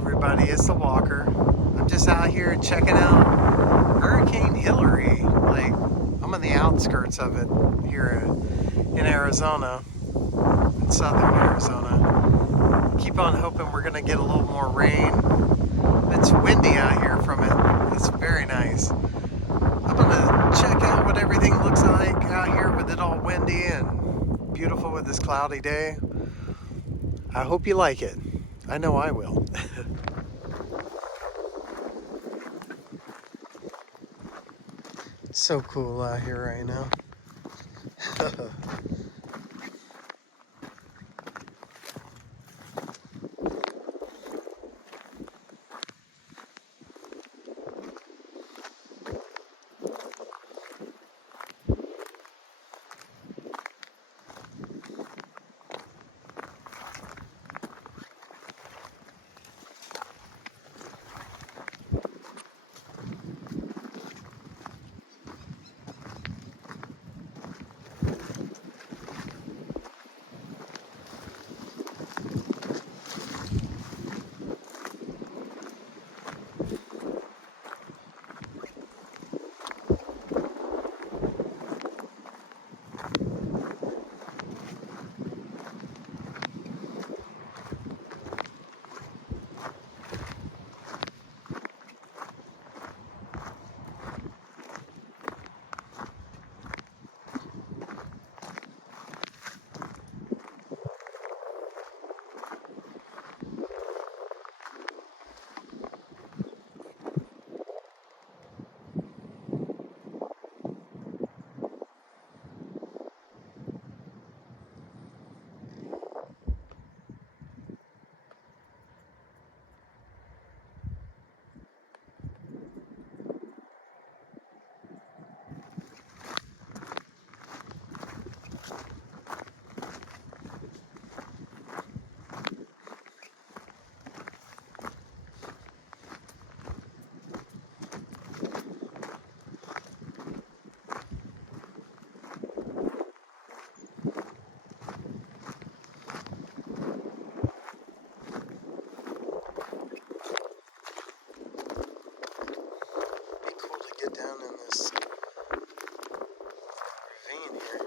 everybody, it's the Walker. I'm just out here checking out Hurricane Hillary. Like, I'm on the outskirts of it here in Arizona, in southern Arizona. Keep on hoping we're gonna get a little more rain. It's windy out here from it. It's very nice. I'm gonna check out what everything looks like out here with it all windy and beautiful with this cloudy day. I hope you like it. I know I will. It's so cool out here right now. Be cool to get down in this ravine here.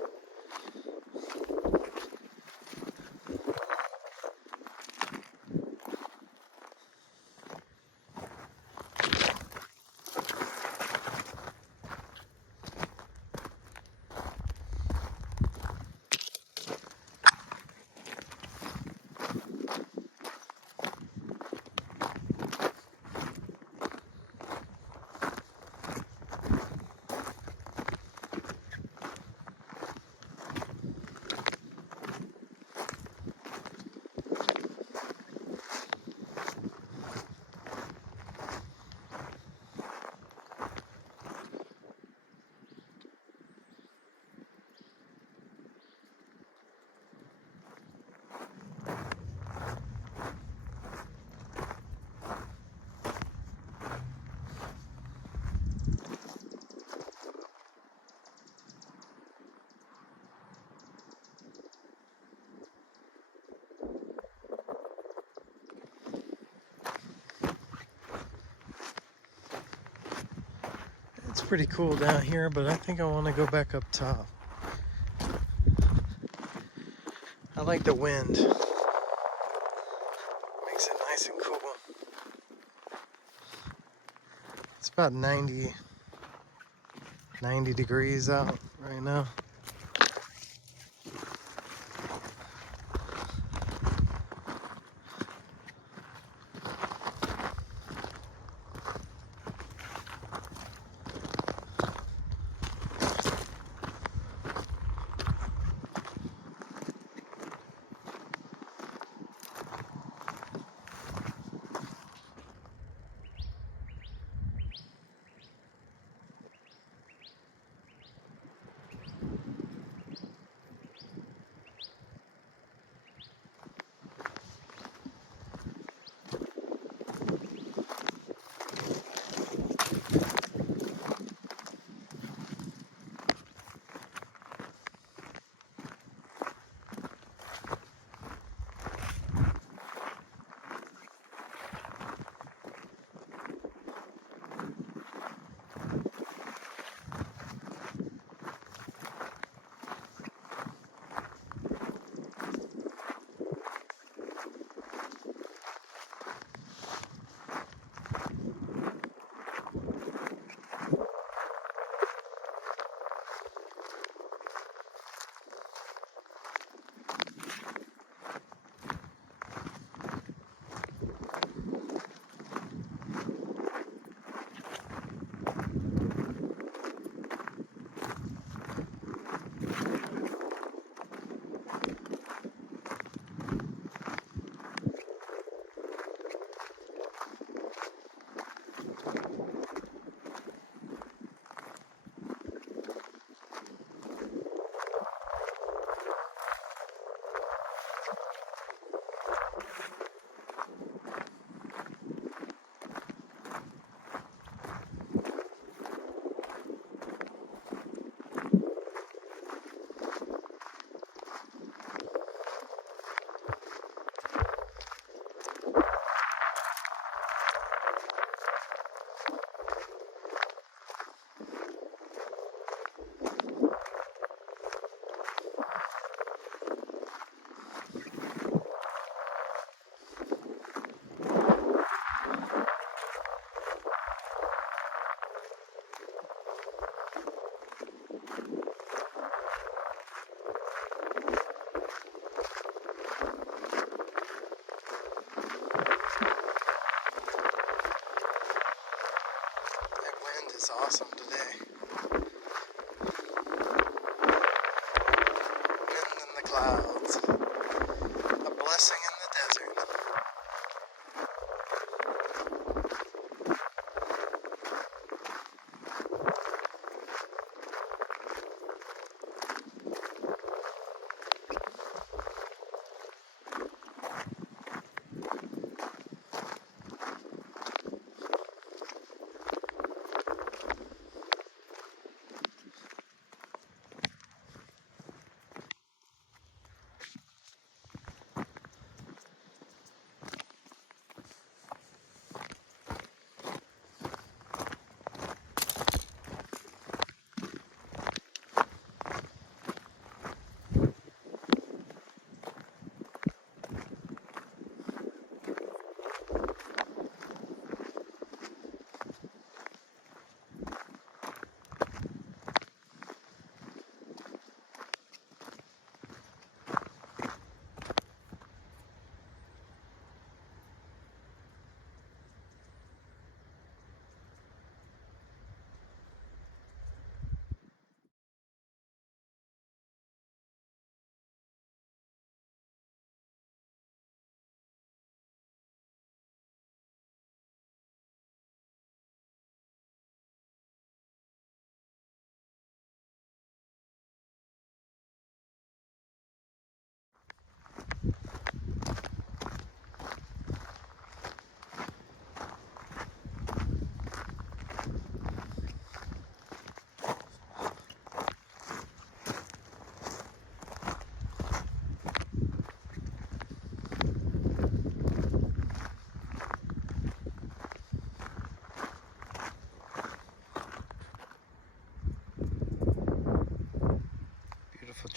It's pretty cool down here, but I think I want to go back up top. I like the wind. Makes it nice and cool. It's about 90 degrees out right now.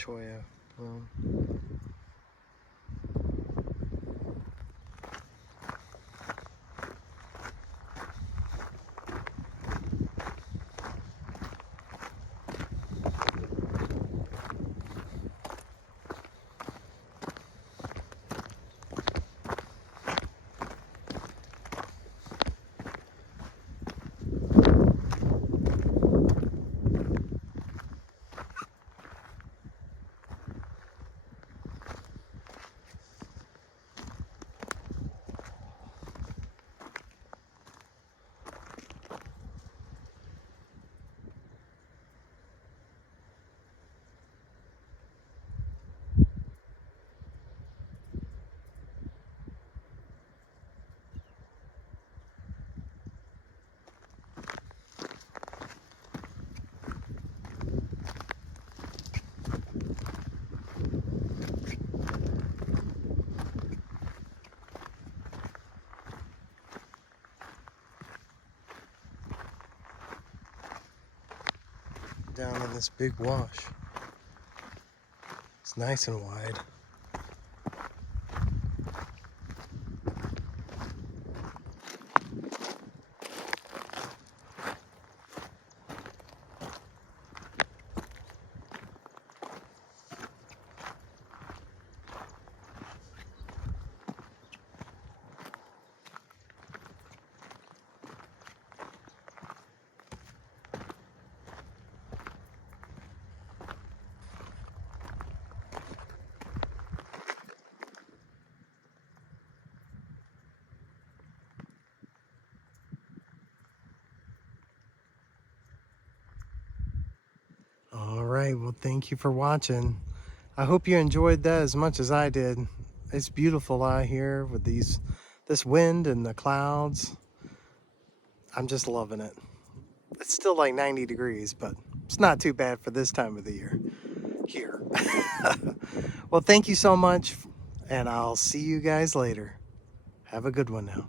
cholla bloom. Down in this big wash. It's nice and wide. All right, well, thank you for watching. I hope you enjoyed that as much as I did. It's beautiful out here with this wind and the clouds. I'm just loving it. It's still like 90 degrees, but it's not too bad for this time of the year here. Well, thank you so much, and I'll see you guys later. Have a good one now.